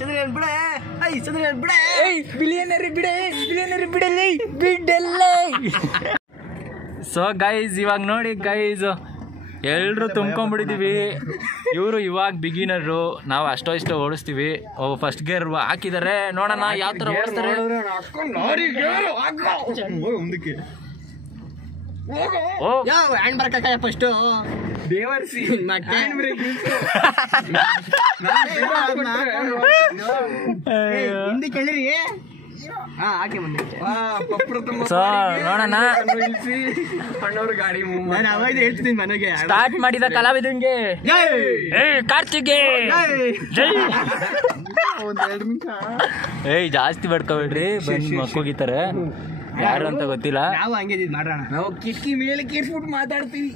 ಚಂದ್ರನ್ ಬಿಡ ಚಂದ್ರನ್ ಬಿಡ ಬಿಲಿಯನರಿ ಬಿಡಲಿ ಬಿಡಲ್ಲ. ಸೊ ಗೈಸ್ ಇವಾಗ ನೋಡಿ ಗೈಸ್ ಎಲ್ರು ತುಂಬ್ಕೊಂಡ್ಬಿಟ್ಟಿದೀವಿ. ಇವರು ಇವಾಗ ಬಿಗಿನರು, ನಾವು ಅಷ್ಟೋ ಇಷ್ಟೋ ಓಡಿಸ್ತೀವಿ. ಫಸ್ಟ್ ಗೇರ್ ಹಾಕಿದಾರೆ, ನೋಡೋಣ ಯಾವ ತರ ಓಡಿಸ್ತಾರೆ. ಹ್ಯಾಂಡ್ ಬ್ರೇಕ್ ಹಾಕ ಫಸ್ಟ್ ದೇವರ್ಸಿ ಹಿಂದೆ ಕೇಳಿರಿ. ಸೊ ನೋಡೋಣ, ಗಾಡಿ ಹೇಳ್ತೀನಿ ಮನೆಗೆ ಸ್ಟಾರ್ಟ್ ಮಾಡಿದ ಕಲಾವಿದಂಗೆ ಕಾರ್ತಿಗೆ ಜಾಸ್ತಿ ಬಡ್ಕೋಬೇಡ್ರಿ, ಬಂದು ಮಕ್ಕೋಗಿತಾರೆ. ಯಾರು ಅಂತ ಗೊತ್ತಿಲ್ಲ. ನಾವು ಹಂಗೆ ಮಾಡೋಣ, ನಾವು ಕಿಟಕಿ ಮೇಲೆ ಕೇರ್ಸ್ಬಿಟ್ಟು ಮಾತಾಡ್ತೀವಿ.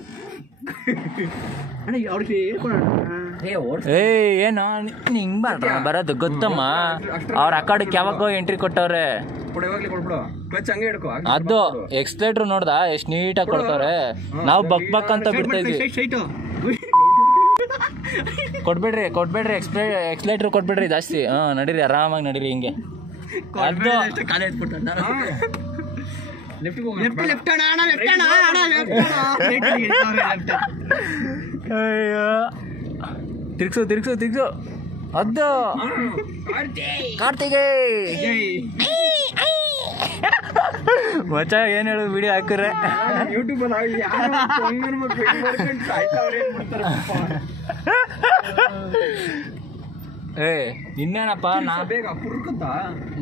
ಏನು ಹಿಂಗ್ ಮಾಡ್ರ ಬರೋದು ಗೊತ್ತಮ್ಮ. ಅವ್ರ ಅಕಾಡಕ್ಕೆ ಯಾವಾಗ ಎಂಟ್ರಿ ಕೊಟ್ಟವ್ರೆ. ಅದು ಎಕ್ಸ್ಲೇಟರ್ ನೋಡ್ದ ಎಷ್ಟ್ ನೀಟಾಗಿ ಕೊಡ್ತವ್ರೆ. ನಾವು ಬಕ್ ಅಂತ ಬಿಡ್ತಾ ಇದ್ವಿ. ಕೊಡ್ಬೇಡ್ರಿ ಎಕ್ಸ್ಲೇಟರ್ ಕೊಡ್ಬೇಡ್ರಿ ಜಾಸ್ತಿ. ನಡೀರಿ, ಆರಾಮಾಗಿ ನಡೀರಿ ಹಿಂಗೆ. ಅದು ತಿರ್ಗ್ಸು ಅದು ಕಾರ್ತಿಗೆ ಮಚ್ಚ ಏನ್ ಹೇಳೋದು ವಿಡಿಯೋ ಹಾಕಿದ್ರೆ ಇನ್ನೇನಪ್ಪ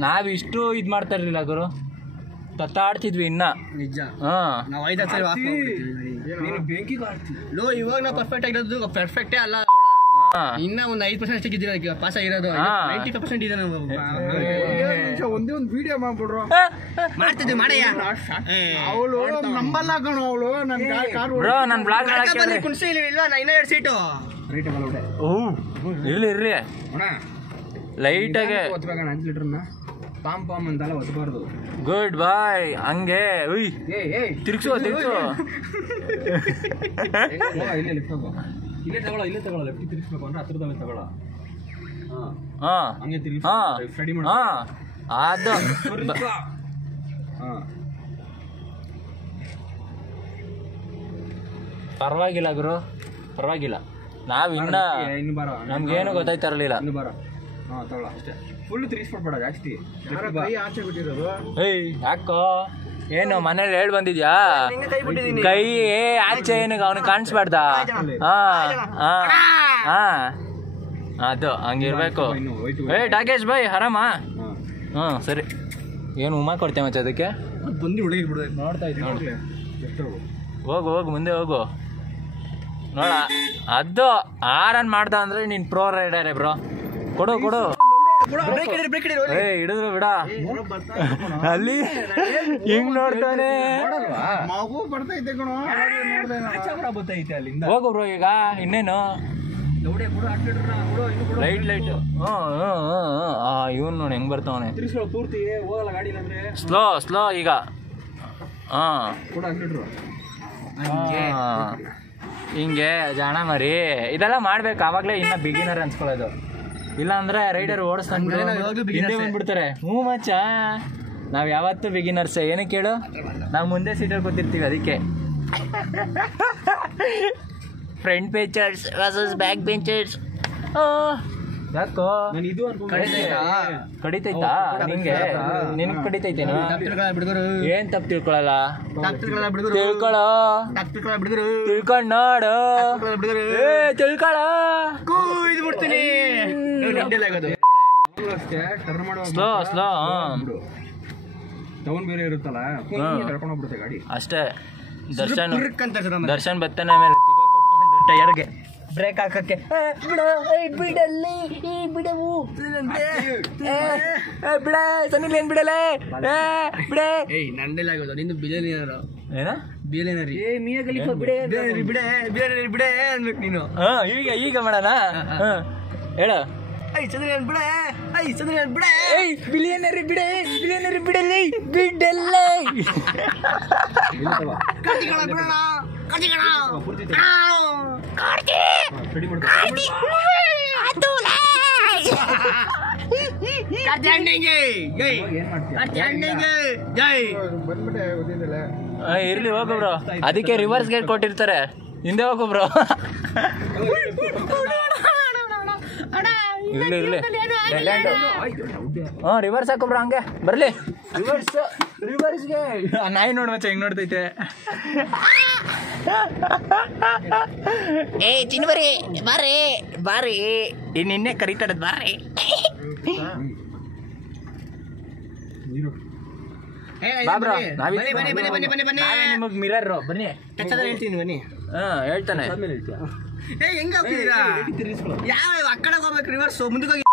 ನಾವಿಷ್ಟು ಇದ್ ಮಾಡ್ತಾ ಇರ್ಲಿಲ್ಲ ಗುರು, ತತ್ತಾಡ್ತಿದ್ವಿ ಇನ್ನ. ನಿಜ. ನಾವು 5 ಸಲ ಇವಾಗ ನಾವು ಪರ್ಫೆಕ್ಟ್ ಆಗಿರೋದು ಪರ್ಫೆಕ್ಟೇ ಅಲ್ಲ. ಇನ್ನ ಒಂದು 5% ಅಷ್ಟಿದ್ದೀರ ಪಾಸ್ ಆಗಿರೋದು. 95% ಇದೆ. ನಾವು ಒಂದೇ ಒಂದು ವಿಡಿಯೋ ಮಾಡ್ಬಿಡ್ರು ಮಾಡ್ತಿದ್ವಿ ಮಾಡಯ್ಯ. ಅವಳು ನಂಬಲ್ಲ ಕಣ, ಅವಳು ನನ್ ಬ್ಲಾಗ್ ಕುಣಿಸಿ ಇಲ್ವಾ? ನಾ ಇನ್ನೂ 2 ಸೀಟು ಇರ್ಲಿ ಲೈಟ್ ಆಗಿ 5 ಲೀಟರ್ನ ಪಾಮ್ ಅಂತಲ್ಲ ಒತ್ಬಾರ್ದು. ಗುಡ್ ಬಾಯ್. ಹಂಗೆ ತಿರ್ಗ್ಸು ಇಲ್ಲೇ ತಗೊಳ್ಳೋ ಲೆಫ್ಟ್ ತಿರ್ಗಿಸ್ಬೇಕು ಅಂದ್ರೆ ಹತ್ರದಲ್ಲೇ ತಗೊಳ್ಳೋ. ಹಂಗೆ ರೆಡಿ ಮಾಡ. ಅದು ಪರವಾಗಿಲ್ಲ ಗುರು, ಪರವಾಗಿಲ್ಲ. ನಾವ್ ಇನ್ನ ನಮ್ಗೇನು ಗೊತ್ತಾಯ್ತಿರ್ಲಿಲ್ಲ. ತಗೊಳ್ಳೋ ಅಷ್ಟೇ, ಫುಲ್ ತಿರ್ಗಿಸ್ಬಿಡ್ಬೇಡ ಜಾಸ್ತಿ. ಆಚೆ ಬಿಟ್ಟಿರೋದು. ಯಾಕೋ ಏನು ಮನೇಲಿ ಹೇಳ್ ಬಂದಿದ್ಯಾ? ಕೈ ಆಚೆ ಏನಿಗೆ ಅವ್ನಿಗೆ ಕಾಣಿಸ್ಬಾರ್ದ? ಅದು ಹಂಗಿರ್ಬೇಕು. ಡಾಕೇಶ್ ಬಾಯ್ ಆರಾಮ? ಸರಿ. ಏನು ಉಮಾ ಕೊಡ್ತೇವೆ ಮಚ್ಚ ಅದಕ್ಕೆ? ನೋಡ್ತಾ ಇದ್ದೀನಿ. ಹೋಗು ಮುಂದೆ ಹೋಗು. ನೋಡ ಅದು ಆರನ್ ಮಾಡ್ದ ಅಂದ್ರೆ ನೀನ್ ಪ್ರೋ ರೈಡರೇ ಬ್ರೋ. ಕೊಡು ಹಿಡಿದ್ರು ಬಿಡ. ಅಲ್ಲಿ ಹಿಂಗ್ ನೋಡ್ತಾನೆ. ಹೋಗು ಬ್ರೋ ಈಗ ಇನ್ನೇನು ಲೈಟ್ ಇವನ್ ನೋಡಿ ಹೆಂಗ್ ಬರ್ತಾವನೆ. ಸ್ಲೋ ಈಗ. ಹಿಂಗೆ ಜಾಣ ಮರಿ ಇದೆಲ್ಲ ಮಾಡ್ಬೇಕು, ಅವಾಗ್ಲೇ ಇನ್ನ ಬಿಗಿನರ್ ಅನ್ಸ್ಕೊಳ್ಳೋದು. ಇಲ್ಲ ಅಂದ್ರೆ ರೈಡರ್ ಓಡಿಸ್ತಾನೆ ಹಿಂದೆ ಬಂದ್ಬಿಡ್ತಾರೆ. ಮಚ್ಚ ನಾವ್ ಯಾವತ್ತೂ ಬಿಗಿನರ್ಸ್. ಏನಕ್ಕೆ ಕೇಳು, ನಾವು ಮುಂದೆ ಸೀಟಲ್ಲಿ ಕೂತಿರ್ತೀವಿ ಅದಕ್ಕೆ. Front benchers versus back benchers. ಯಾಕೋ ಕಡಿತೈತಾ ನಿಂಗೆ? ನಿನ್ಗೆ ಕಡಿತೈತೇನು? ಏನ್ ತಪ್ಪು ತಿಳ್ಕೊಳಲ್ಲ, ತಿಳ್ಕೊಂಡ್ ನೋಡು, ಬಿಡ್ತೀನಿ. ಸ್ಲೋ ಟೌನ್ ಬೇರೆ ಇರುತ್ತಲ್ಲ, ಕರ್ಕೊಂಡು ಹೋಗ್ಬಿಡುತ್ತೆ ಗಾಡಿ ಅಷ್ಟೇ. ದರ್ಶನ್ ಬತ್ತಾನೆ ಮೇಲೆ ಟೈರ್ಗೆ ಬ್ರೇಕ್ ಹಾಕಕ್ಕೆ ಬಿಡಲ್ಲಿ ಬಿಡವು ಬಿಡ ಸನ್ನಿಲ್ ಏನ್ ಬಿಡಲೇ ಬಿಡೆ. ನಂದೆಲ್ಲ ಆಗೋದು ನಿಂದು ಬಿಲಿಯನರ್. ಏನ ಬಿಲಿಯನರಿ? ಮಿಯಾ ಖಲೀಫಾ ಬಿಡೆ ಬಿಡೆ ಅನ್ಬೇಕು ನೀನು. ಈಗ ಮಾಡೋಣ. ಹೇಳು. ಚಂದ್ರನ್ ಬಿಡೆ ಚಂದ್ರನ್ ಬಿಡೆ ಬಿಲಿಯನರಿ ಬಿಡಲಿ ಬಿಡಲ್ಲ. ಕರ್ತಿಗಳ ಬಿಡೋಣ, ಕರ್ತಿಗಳ ಇರ್ಲಿ ಹೋಗು ಬ್ರೋ, ಅದಕ್ಕೆ ರಿವರ್ಸ್ ಗೇಟ್ ಕೊಟ್ಟಿರ್ತಾರೆ, ಹಿಂದೆ ಹೋಗು ಬ್ರೋ. ಇರ್ಲಿ ಇರ್ಲಿ, ರಿವರ್ಸ್ ಹಾಕು ಬ್ರೋ, ಹಂಗೆ ಬರ್ಲಿ. ರಿವರ್ಸ್ಗೆ ನಾಯಿ ನೋಡ್ ಮಚ್ಚ ಹೆಂಗ್ ನೋಡ್ತೈತೆ. ಏ ಚಿನ್ವರಿ ಬಾರಿ ಬಾರಿ, ನಿನ್ನೆ ಕರೀತಾರದ್ ಬಾರಿ. ನಿಮಗ್ ಮಿರರ್ ಬನ್ನಿ ಹೇಳ್ತೀನಿ ಬನ್ನಿ. ಹೇಳ್ತಾನೆ ಯಾವ ಆ ಕಡೆ ಹೋಗ್ಬೇಕು, ರಿವರ್ಸ್ ಮುಂದಕ್ಕೆ ಹೋಗಿ.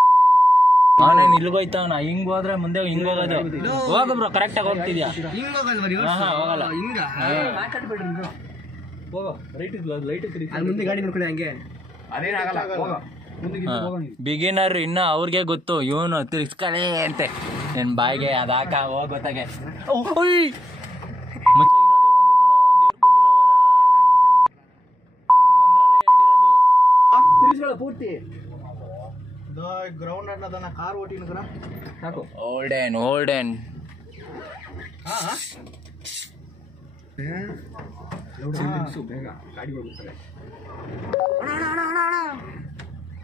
ಅವನೇನ್ ಇಲ್ಗೋಯ್ತಾವನ, ಹಿಂಗ್ ಹೋದ್ರೆ ಮುಂದೆ ಹಿಂಗ್ ಹೋಗೋದು. ಹೋಗ ಬ್ರೋ, ಕರೆಕ್ಟ್ ಆಗಿ ಹೋಗ್ತಿದ್ಯಾ? ಹಿಂಗ್ ಹೋಗಲ್ವ ರಿವರ್ಸ್? ಹೋಗಲ್ಲ. ಹಿಂಗ ಮುಂದೆ ಗಾಡಿ ನೋಡ್ಕೊಳ್ಳಿ ಹಂಗೆ. ಬಿಗಿನರ್ ಇನ್ನ ಅವ್ರಿಗೆ ಗೊತ್ತು, ಇವನು ತಿರ್ಸ್ಕಳೆ ಅಂತೆ ನನ್ ಬಾಯಿಗೆ ಅದಾಕ ಹೋಗೊತ್ತಾಗೆ. ಪೂರ್ತಿ ಗ್ರೌಂಡ್ ಅನ್ನೋದನ್ನ ಕಾರ್ ಓಟಿನ ಸಾಕು. ಓಲ್ಡನ್ ಓಲ್ಡನ್ ಗಾಡಿ ಹೋಗ್ತಾರೆ.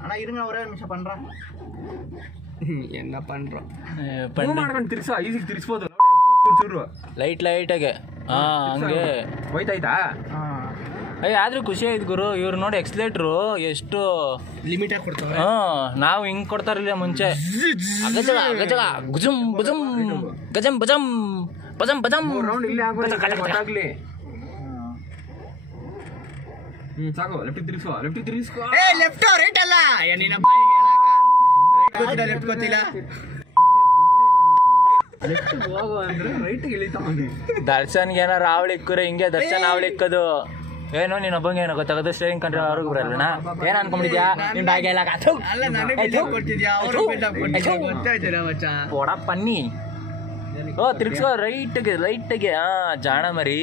அண்ணா இருங்க ஒரே நிமிஷம் பண்றேன். என்ன பண்றோம் ಮಾಡ್ಕೊಂಡು ತಿರ್ಸೋ, ಈಸಿಗೆ ತಿರ್ಸ್ಬೋದು. ಲೈಟ್ ಲೈಟಾಗೆ ಹಂಗೆ ಹೋಯ್ತಾಯ್ತಾ? ಆದ್ರೂ ಖುಷಿ ಆಯ್ತು ಗುರು. ಇವ್ರು ನೋಡಿ ಎಕ್ಸ್ಲೇಟ್ರು ಎಷ್ಟು ಲಿಮಿಟ್ ಆಗಿ ಕೊಡ್ತಾರೆ. ನಾವು ಹಿಂಗ್ ಕೊಡ್ತಾರಿಲ್ಲ ಮುಂಚೆ, ಗಜಗ ಗಜಗ ಗುಜುಮ್ ಬುಜುಮ್ ಗಜಂ ಬಜಂ ಬಜಂ ಬಜಂ ರೌಂಡ್ ಇಲ್ಲೇ ಆಗೋಗ್ಲಿ. ಸಾಕು, ಲೆಫ್ಟ್ ತಿರ್ಸೋ, ಲೆಫ್ಟ್ ತಿರ್ಸ್ಕೋ. ಏ ಲೆಫ್ಟ್ ರೈಟ್ ಅಲ್ಲ, ನಿನ್ನ ಬಾಯಿಗೆ ಹೇಳಕ ಲೆಫ್ಟ್ ಗೊತ್ತಿಲ್ಲ. ಲೆಫ್ಟ್ ಹೋಗೋ ಅಂದ್ರೆ ರೈಟ್ ಇಳಿತಾವ. ದರ್ಶನ್ಗೆ ಏನಾರ ಆವಳಿಕ್ಕುರೆ ಹಿಂಗೆ ದರ್ಶನ್ ಆವಳಿಕ್ಕದು ಏನೋ ನೀನ್ ಒಬ್ಬಂಗೆ ಏನೋ ಗೊತ್ತಾಗೋದು. ಸ್ಟೇರಿಂಗ್ ಕಂಟ್ರಿ ಅವ್ರಿಗೆ ಬರಲ್ಲ. ಏನ್ ಅನ್ಕೊಂಡಿದ್ಯಾ? ನಿಮ್ ಬಾಯಿಗೆ ಎಲ್ಲ ಅಲ್ಲ, ನನಗೆ ಬಿಲ್ಡಪ್ ಕೊಡ್ತಿದ್ಯಾ? ಅವರು ಬಿಲ್ಡಪ್ ಕೊಡ್ತಿದ್ಯಾ? ಗೊತ್ತಾಯ್ತಿಲ್ಲ ಮಚ್ಚ. ಒಡ ಪನ್ನಿ. ಓ ತಿರ್ಗ್ಸೋ ರೈಟ್ಗೆ ಲೈಟ್ಗೆ. ಜಾಣ ಮರಿ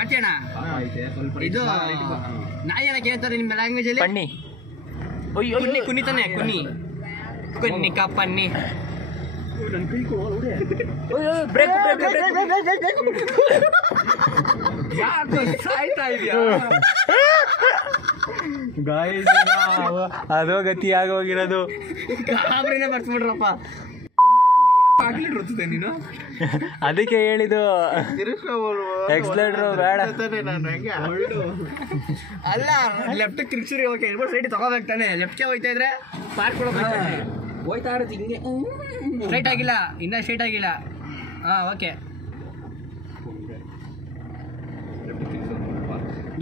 ಕಟ್ಟಿ ಅಣ್ಣ. ಇದು ನಾಯಿ ಏನಕ್ಕೆ ಹೇಳ್ತಾರೆ ನಿಮ್ಮ ಲ್ಯಾಂಗ್ವೇಜ್ ಅಲ್ಲಿ? ಪನ್ನಿ. ಕುನ್ನಿ ಕುನ್ನಿತಾನೆ, ಕುನ್ನಿ ಕುನ್ನಿಕ ಪನ್ನಿ. ಬ್ರೇಕ್ ಅದೋ ಗತಿ ಆಗೋಗಿರೋದು. ಗಾಬರಿನೇ ಬರ್ಸ್ಬಿಟ್ರಪ್ಪ. ನೀನು ಅದಕ್ಕೆ ಹೇಳಿದ್ದು ಎಕ್ಸ್ಲೇಟ್ರು ಬೇಡ. ಅಲ್ಲ, ಲೆಫ್ಟ್ ತಿರ್ಗ್ಸಿರಿ. ಓಕೆ, ಸೈಡ್ ತಗೋಬೇಕು ತಾನೆ. ಲೆಫ್ಟ್ಗೆ ಹೋಯ್ತಾ ಇದ್ರೆ ಪಾರ್ಕ್ ಹೋಯ್ತಾ ಇರೋದು ಹಿಂಗೆ. ಸ್ಟ್ರೈಟ್ ಆಗಿಲ್ಲ, ಇನ್ನ ಸ್ಟ್ರೈಟ್ ಆಗಿಲ್ಲ. ಓಕೆ,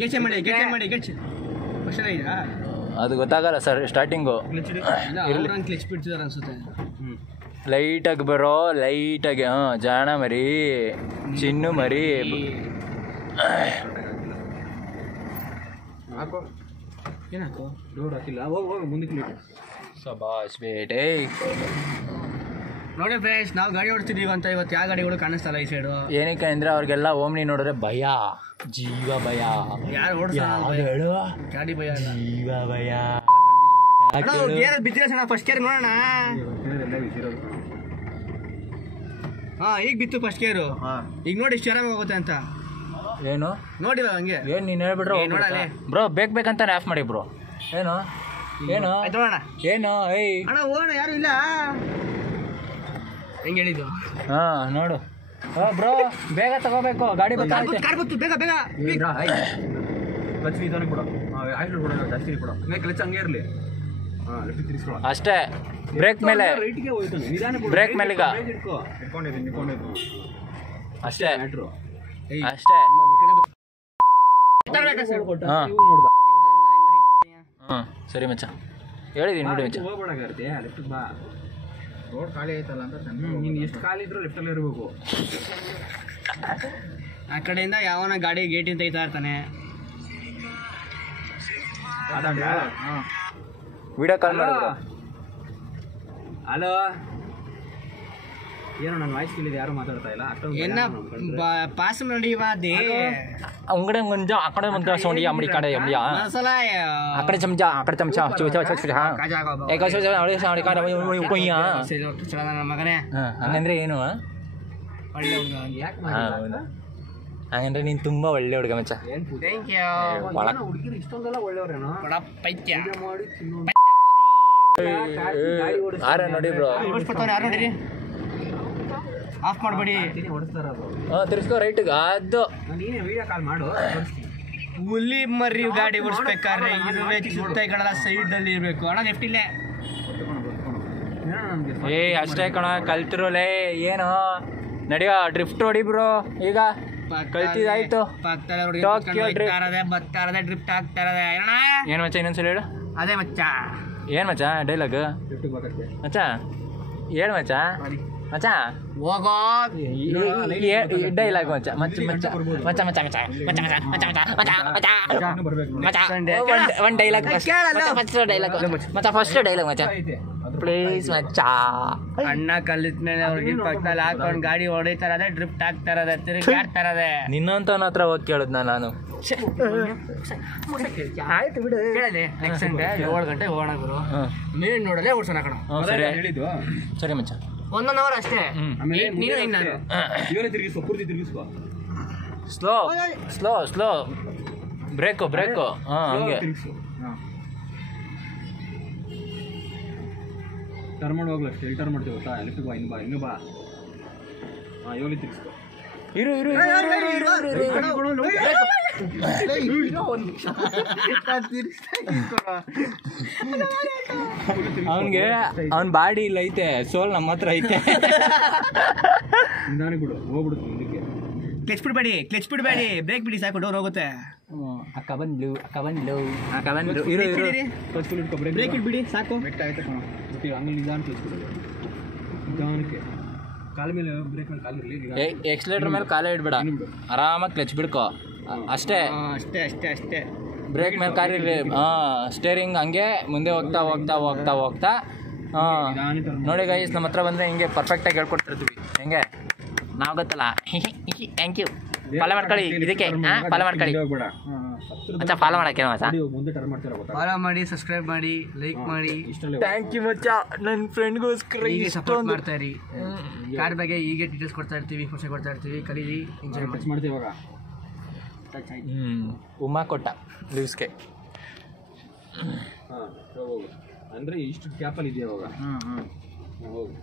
ಗೆಚ್ಚೆ ಮಾಡಿ ಗೆಚ್ಚೆ ಮಾಡಿ ಗೆಚ್ಚೆ. ಅದು ಗೊತ್ತಾಗಲ್ಲ ಸರ್ ಸ್ಟಾರ್ಟಿಂಗು. ಕ್ಲಿಚ್ ಬಿಡ್ತಿದಾರೆ ಅನ್ಸುತ್ತೆ. ಲೈಟಾಗಿ ಬರೋ, ಲೈಟಾಗಿ. ಜಾಣ ಮರಿ, ಚಿನ್ನು ಮರಿ. ಹಾಕೋ, ಏನಾಕೋ ರೋಡ್ ಹಾಕಿಲ್ಲ. ಹೋಗಿ ಮುಂದಕ್ಕೆ ಸಬಾಸ್ ಬೇಟೆ. ನೋಡಿ ಫ್ರೆಂಡ್ಸ್, ನಾವು ಗಾಡಿ ಓಡಿಸ್ತಿದೀವಿ ಅಂತ ಇವತ್ತು ಯಾವ ಗಾಡಿಗಳು ಕಾಣಿಸ್ತಲ್ಲ ಈ ಸೈಡು. ಏನಕ್ಕೆ ಅಂದ್ರೆ ಅವ್ರಿಗೆಲ್ಲ ಓಮ್ನಿ ನೋಡಿದ್ರೆ ಭಯ, ಜೀವ ಭಯ. ಯಾರು ಓಡಿಸ ಗಾಡಿ ಭಯ, ಜೀವ ಭಯ. ಬಿದ್ದಿರ ಸಣ್ಣ ಫಸ್ಟ್ ಕೇರ್ ನೋಡೋಣ. ಈಗ ಬಿತ್ತು ಫಸ್ಟ್ ಕೇರು. ಈಗ ನೋಡಿ ಇಷ್ಟು ಆರಾಮಾಗಿ ಹೋಗುತ್ತೆ ಅಂತ. ಏನು ನೋಡಿ ಹಂಗೆ ಏನ್ ನೀನ್ ಹೇಳ್ಬಿಟ್ರು ನೋಡಲ್ಲ ಬ್ರೋ. ಬೇಕಂತಾನೆ ಆಫ್ ಮಾಡಿ ಬ್ರೋ. ಏನು ಏನು ಏನು ಏಯ್ ಅಣ್ಣ ಹೋಗೋಣ, ಯಾರು ಇಲ್ಲ. ಹೆಂಗೆ ಹೇಳಿದ್ದು? ನೋಡು ಬ್ರೋ, ಬೇಗ ತಗೋಬೇಕು ಗಾಡಿ. ಕಾರ್ ಬಂತು, ಬೇಗ ಬೇಗ. ಕ್ಲಚ್ ನಿಧಾನ ಕೊಡು, ಆಯ್ತು ಕೊಡೋ ಜಾಸ್ತಿ ಕೊಡು. ಕ್ಲಚ್ ಹಂಗೆ ಇರಲಿ. ಲೆಫ್ಟ್ ತಿರ್ಸ್ಕೊಳ ಅಷ್ಟೇ. ಬ್ರೇಕ್ ಮೇಲೆ, ರೈಟ್ಗೆ ಹೋಯ್ತಾನೆ. ನಿಧಾನ ಬ್ರೇಕ್ ಮೇಲೆ ಈಗ ಇಟ್ಕೊಂಡಿದ್ದೀನಿ. ಅಷ್ಟೇ ಮ್ಯಾಟ್ರು ಅಷ್ಟೇ. ಸರಿ ಮಚ್ಚ, ಹೇಳಿದೀನಿ ನೋಡಿ ಮಚ್ಚ. ಹೋಗ್ಬೇಡಾಗತ್ತೆ, ಲೆಫ್ಟ್ ಬಾ. ರೋಡ್ ಖಾಲಿ ಐತಲ್ಲ ಅಂತ ನೀನು ಎಷ್ಟು ಖಾಲಿ ಇದ್ರೂ ಲೆಫ್ಟಲ್ಲಿ ಇರಬೇಕು. ಆ ಕಡೆಯಿಂದ ಯಾವನ ಗಾಡಿ ಗೇಟಿಂದ ತೆಗಿತಾ ಇರ್ತಾನೆ. ವಿಡಿಯೋ ಕಾಲ್ ಮಾಡು. ಹಲೋ, ಏನೋ ನನ್ನ ವಾಯ್ಸ್ ಕೇಳಿದೆ ಯಾರು ಮಾತಾಡ್ತಾ ಇಲ್ಲ என்ன பாசம் நடிவாதே ಅಂಗಡೆ ಮುಂಜ ಆ ಕಡೆ ಮುಂದೆ ಸೋಂಡಿ ಅಮ್ಮಡಿ ಕಡೆ ಅಮ್ಮಡಿಯಾ ಮಸಾಲ ಆ ಕಡೆ ಚಮಚ ಮಗನೇ ಹಂಗಂದ್ರೆ ಏನು ಒಳ್ಳೆ ಹುಡುಗ ಹಂಗಂದ್ರೆ ನೀನ್ ತುಂಬಾ ಒಳ್ಳೆ ಹುಡುಗ ಮಚ್ಚ ಥ್ಯಾಂಕ್ ಯು ಹುಡುಗಿರು ಇಷ್ಟೊಂದೆಲ್ಲ ಒಳ್ಳೆಯವ್ರೇನೋ ಪೈತ್ಯ ಆರ ನೋಡಿ ಬ್ರೋ ಯಾರು ನೋಡಿರಿ ಆಫ್ ಮಾಡಬೇಡಿ ತಿರ್ಸ್ಕೋ ರೈಟ್ಗೆ ಅದು ನೀನೇ ವಿಡಿಯೋ ಕಾಲ್ ಮಾಡು ಹುಲಿ ಮರಿ ಗಾಡಿ ಓಡಿಸ್ಬೇಕಾದ್ರೆ ಇರಬೇಕು ಜುತ್ತೈಗಳೆಲ್ಲ ಸೈಡ್ ಅಲ್ಲಿ ಇರ್ಬೇಕು ಅಣ್ಣ ಲೆಫ್ಟ್ ಇಲ್ಲೇ ಏ ಅಷ್ಟೇ ಕಣ ಕಲ್ತಿರೋಲೆ ಏನು ನಡಿಯೋ ಡ್ರಿಫ್ಟ್ ಹೊಡಿ ಬ್ರೋ ಈಗ ಕಲ್ತಿದಾಯ್ತು ಬರ್ತಾರದೆ ಡ್ರಿಫ್ಟ್ ಆಗ್ತಾರದೆ ಏನ್ ಮಚ್ಚ ಇನ್ನೊಂದ್ಸಲ ಹೇಳು ಅದೇ ಮಚ್ಚ ಏನ್ ಮಚ್ಚ ಡೈಲಾಗ್ ಮಚ್ಚ ಹೇಳು ಮಚ್ಚ ಮಚ್ಚ ಹೋಗೋ ಡೈಲಾಗ್ ಮಚ್ಚ ಮಚ್ಚ ಮಚ್ಚ ಮಚ್ಚ ಮಚ್ಚ ಮಚ್ಚ ಮಚ್ಚ ಮಚ್ಚ ಮಚ್ಚ ಒನ್ ಡೈಲಾಗ್ ಫಸ್ಟ್ ಡೈಲಾಗ್ ಮಚ್ಚ ಫಸ್ಟ್ ಡೈಲಾಗ್ ಮಚ್ಚ ಪ್ಲೀಸ್ ಮಚ್ಚ ಅಣ್ಣ ಕಲಿತ ಮೇಲೆ ಅವ್ರಿಗೆ ಪಕ್ಕದಲ್ಲಿ ಹಾಕೊಂಡು ಗಾಡಿ ಹೊಡಿತಾರದೆ ಡ್ರಿಫ್ಟ್ ಆಗ್ತಾರದೆ ತಿರುಗಾಡ್ತಾರದೆ ನಿನ್ನಂತವನ ಹತ್ರ ಹೋಗಿ ಕೇಳುದ್ ನಾನು ಆಯ್ತು ಬಿಡು ಕೇಳಲಿ ನೆಕ್ಸ್ಟ್ ಸಂಡೆ 7 ಗಂಟೆ ಹೋಗೋಣ ಗುರು ಮೇನ್ ನೋಡಲೇ ಓಡಿಸೋಣ ಕಣ ಹೇಳಿದ್ದು ಸರಿ ಮಚ್ಚ 1 ಅವರ್ ಅಷ್ಟೇ ನೀನು ಇವರೇ ತಿರುಗಿಸ್ಕೋ ಪೂರ್ತಿ ತಿರುಗಿಸ್ಕೋ slow slow slow brake brake ಹಾಂ ಹಂಗೆ ಟರ್ನ್ ಮಾಡಿ ಹೋಗ್ಲ ಅಷ್ಟೇ ಟರ್ನ್ ಮಾಡ್ತೀವಿ ಗೊತ್ತಾ ಲೆಫ್ಟ್ ಬಾ ಇನ್ನು ಬಾ ಹಾಂ ಇವಾಗ ತಿರುಗಿಸ್ಕೋ ಇರು ಇರು ಅವನಿಗೆ ಅವನ ಬಾಡಿ ಇಲ್ಲ ಐತೆ ಸೋಲ್ ನಮ್ಮ ಹತ್ರ ಐತೆ ನಿಧಾನ ಬಿಡು ಹೋಗ್ಬಿಡುತ್ತೆ ಮುಂದಕ್ಕೆ ಕ್ಲಚ್ ಬಿಡಬೇಡಿ ಬ್ರೇಕ್ ಬಿಡಿ ಸಾಕು ಡೋರ್ ಹೋಗುತ್ತೆ ಅಕ್ಕ ಬಂದ್ಲು ಇರು ಬ್ರೇಕ್ ಇಟ್ಬಿಡಿ ಸಾಕು ಬೆಟ್ಟ ಆಯ್ತಾ ಕಣ ಹಂಗೆ ನಿಧಾನ ತಿಳ್ಸ್ಬಿಡು ನಿಧಾನಕ್ಕೆ ಕಾಲ ಮೇಲೆ ಬ್ರೇಕ್ ಮೇಲೆ ಕಾಲು ಇರಲಿ ಎಕ್ಸ್ಲೇಟರ್ ಮೇಲೆ ಕಾಲೇ ಇಡ್ಬೇಡ ಆರಾಮಾಗಿ ಕ್ಲಚ್ ಬಿಡ್ಕೋ ಅಷ್ಟೇ ಅಷ್ಟೇ ಬ್ರೇಕ್ ಮೇಲೆ ಕಾರ್ ಇರಲಿ ಸ್ಟೇರಿಂಗ್ ಹಂಗೆ ಮುಂದೆ ಹೋಗ್ತಾ ನೋಡಿ ಗೈಸ್ ನಮ್ಮ ಹತ್ರ ಬಂದರೆ ಹಿಂಗೆ ಪರ್ಫೆಕ್ಟಾಗಿ ಹೇಳ್ಕೊಡ್ತಿರ್ತೀವಿ ಹೆಂಗೆ ನಾವು ಗೊತ್ತಲ್ಲ ಥ್ಯಾಂಕ್ ಯು ಫಾಲೋ ಮಾಡ್ಕೊಳ್ಳಿ ಇದಕ್ಕೆ ಫಾಲೋ ಮಾಡ್ಕೊಳ್ಳಿ ಮಚ್ಚ ಫಾಲೋ ಮಾಡಕ್ಕೆ ಮಚ್ಚ ಮುಂದೆ ಟರ್ನ್ ಮಾಡ್ತೀರಾ ಫಾಲೋ ಮಾಡಿ ಸಬ್ಸ್ಕ್ರೈಬ್ ಮಾಡಿ ಲೈಕ್ ಮಾಡಿ ಥ್ಯಾಂಕ್ ಯು ಮಚ್ಚ ನನ್ನ ಫ್ರೆಂಡ್ಗೋಸ್ಕರ ಹೀಗೆ ಸಪೋರ್ಟ್ ಮಾಡ್ತಾ ಇರಿ ಕಾರ್ ಬಗ್ಗೆ ಹೀಗೆ ಡೀಟೇಲ್ಸ್ ಕೊಡ್ತಾ ಇರ್ತೀವಿ ಇನ್ಫಾರ್ಮೇಷನ್ ಕೊಡ್ತಾ ಇರ್ತೀವಿ ಕಲೀರಿ ಎಂಜಾಯ್ ಮಾಡ್ತೀವಿ ಇವಾಗ ಉಮಾ ಕೊಟ್ಟ ಲಿವ್ಸ್ಗೆ ಹಾಂ ಹೋಗು ಅಂದರೆ ಇಷ್ಟು ಗ್ಯಾಪಲ್ಲಿ ಇದೆಯಾ ಇವಾಗ ಹೋಗು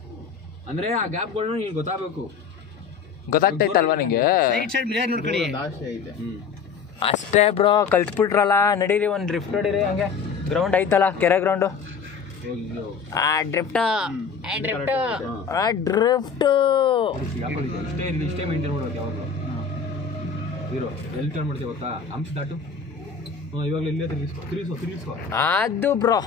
ಅಂದರೆ ಆ ಗ್ಯಾಪ್ಗಳನ್ನ ನೀನು ಗೊತ್ತಾಗಬೇಕು ಗೊತ್ತಾಗ್ತೈತಲ್ವಾ ನಿಂಗೆ ಸೈಡ್ ಮಿರರ್ ನೋಡ್ಕೊಳ್ಳಿ ಅಷ್ಟೇ ಬ್ರೋ ಕಲ್ತ್ಬಿಟ್ರಲ್ಲ ನಡೀರಿ ಒಂದು ಡ್ರಿಫ್ಟ್ ನೋಡಿರಿ ಹಂಗೆ ಗ್ರೌಂಡ್ ಐತಲ್ಲ ಕೆರೆ ಗ್ರೌಂಡು ಡ್ರಿಫ್ಟ್ ಇಷ್ಟೇ ಮೇಂಟೈನ್ ಮಾಡ್ಬೇಕು ಯಾವಾಗ ಇರೋ ಎಲ್ಲಿ ಟರ್ನ್ ಮಾಡ್ತೀವಿ ಗೊತ್ತಾ ಅಂಶ ದಾಟು ಇವಾಗಲೇ ಇಲ್ಲೇ ತಿರುಗಿಸ್ಕೋ ಅದು ಬ್ರೋ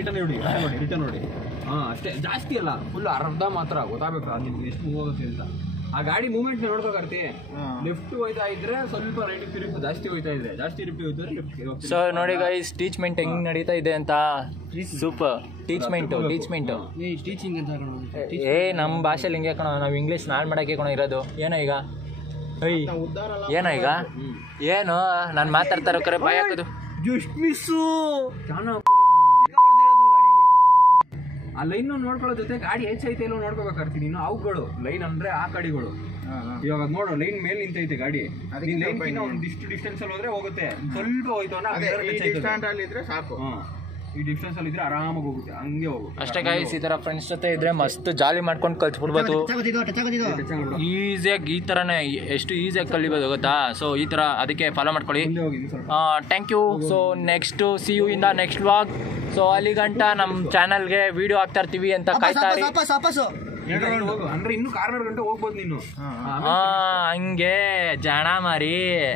ರಿಟರ್ನ್ ನೋಡಿ ಹಾಂ ಅಷ್ಟೇ ಜಾಸ್ತಿ ಅಲ್ಲ ಫುಲ್ ಅರ್ಧ ಮಾತ್ರ ಗೊತ್ತಾಗಬೇಕು ಅದು ಎಷ್ಟು ಹೋಗುತ್ತೆ ಅಂತ ಆ ಗಾಡಿ ಮೂವ್ಮೆಂಟ್ ನೋಡ್ಬೇಕಾರ್ತಿ ಲೆಫ್ಟ್ ಹೋಯ್ತಾ ಇದ್ರೆ ಸ್ವಲ್ಪ ರೈಟ್ ತಿರುಗಿ ಜಾಸ್ತಿ ಹೋಯ್ತಾ ಇದ್ರೆ ಜಾಸ್ತಿ ಲೆಫ್ಟ್ ಸೊ ನೋಡಿ ಗೈಸ್ ಟೀಚ್ಮೆಂಟ್ ಹೆಂಗ್ ನಡೀತಾ ಇದೆ ಅಂತ ಸೂಪರ್ ಟೀಚ್ಮೆಂಟ್ ಟೀಚಿಂಗ್ ಅಂತ ನಮ್ಮ ಭಾಷೆಲಿ ಹಿಂಗೆ ಕಣೋ ನಾವು ಇಂಗ್ಲೀಷ್ ನಾಳೆ ಮಾಡೋಕ್ಕೆ ಕಣೋ ಇರೋದು ಏನೋ ಈಗ ಏನೋ ಈಗ ಏನು ನಾನು ಮಾತಾಡ್ತಾರೋ ಕರೆ ಭಯ ಹಾಕೋದು ಜಸ್ಟ್ ಮಿಸ್ಸು ಆ ಲೈನ್ ನೋಡ್ಕೊಳ್ಳೋ ಜೊತೆ ಗಾಡಿ ಹೆಚ್ಚೈತೆ ಇಲ್ಲೋ ನೋಡ್ಕೋಬೇಕಾಗ್ತೀನಿ ನೀನು ಅವುಗಳು ಲೈನ್ ಅಂದ್ರೆ ಆ ಕಡೆಗಳು ಇವಾಗ ನೋಡು ಲೈನ್ ಮೇಲೆ ನಿಂತೈತೆ ಗಾಡಿ ಲೈನ್ ಒಂದಿಷ್ಟು ಡಿಸ್ಟೆನ್ಸ್ ಅಲ್ಲಿ ಹೋದ್ರೆ ಹೋಗುತ್ತೆ ಸ್ವಲ್ಪ ಹೋಯ್ತು ಅಂದ್ರೆ ಸಾಕು ಈ ಡಿಸ್ಟೆನ್ಸ್ ಅಲ್ಲಿ ಇದ್ರೆ ಆರಾಮಾಗಿ ಹೋಗುತ್ತೆ ಹಂಗೆ ಹೋಗು ಅಷ್ಟೇ ಗೈಸ್ ಈ ತರ ಫ್ರೆಂಡ್ಸ್ ಜೊತೆ ಇದ್ರೆ ಮಸ್ತ್ ಜಾಲಿ ಮಾಡ್ಕೊಂಡು ಕಲ್ತ್ಬಿಡ್ಬೋದು ಈಸಿಯಾಗಿ ಈ ತರನೇ ಎಷ್ಟು ಈಸಿಯಾಗಿ ಕಲಿಬೋದು ಗೊತ್ತಾ ಸೊ ಈ ತರ ಅದಕ್ಕೆ ಫಾಲೋ ಮಾಡ್ಕೊಳ್ಳಿ thank you so next see you in the next vlog so ಅಲ್ಲಿ ಗಂಟ ನಮ್ಮ ಚಾನಲ್ಗೆ ವಿಡಿಯೋ ಹಾಕ್ತಾ ಇರ್ತೀವಿ ಅಂತ ಕಾಯ್ತಾ ಇರಿ ಅಂದ್ರೆ ಇನ್ನು ಕಾರ್ನರ್ ಗಂಟೆ ಹೋಗ್ಬೋದು ನೀನು ಹಂಗೆ ಜಾಣ ಮಾರಿ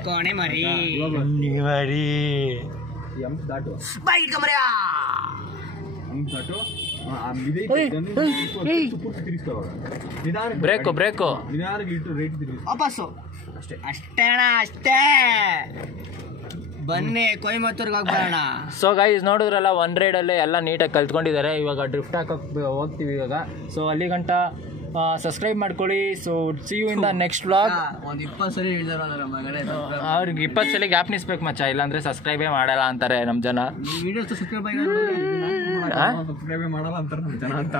ಕೋಣೆ ಮರಿ ದಾಟು ಬ್ರೇಕು ವಾಪಸ್ಸು ಅಷ್ಟೇ ಅಣ್ಣ ಅಷ್ಟೇ ಬನ್ನಿ ಕೊಯಮತ್ತೂರ್ಗೆ ಹೋಗ್ಬೇಡ. ಸೊ ಗೈಸ್ ನೋಡಿದ್ರಲ್ಲ ಒನ್ ರೈಡಲ್ಲೇ ಎಲ್ಲ ನೀಟಾಗಿ ಕಲ್ತ್ಕೊಂಡಿದ್ದಾರೆ. ಇವಾಗ ಡ್ರಿಫ್ಟ್ ಹಾಕೋಕೆ ಹೋಗ್ತೀವಿ ಇವಾಗ. ಸೊ ಅಲ್ಲಿ ಗಂಟ ಸಬ್ಸ್ಕ್ರೈಬ್ ಮಾಡ್ಕೊಳ್ಳಿ. So see you in the next vlog. ಒಂದು 20 ಸರಿ ಹೇಳಿದಾರ ನಮ್ಮ ಮಗನೇ. ಅವ್ರಿಗೆ 20 ಸಲ ಗ್ಯಾಪ್ ನಿಸ್ಬೇಕು ಮಚ್ಚ, ಇಲ್ಲಾಂದ್ರೆ ಸಬ್ಸ್ಕ್ರೈಬೇ ಮಾಡಲ್ಲ ಅಂತಾರೆ ನಮ್ಮ ಜನ. ವಿಡಿಯೋ ಸಬ್ಸ್ಕ್ರೈಬ್ ಸಬ್ಸ್ಕ್ರೈಬೇ ಮಾಡಲ್ಲ ಅಂತಾರೆ ನಮ್ಮ ಜನ ಅಂತ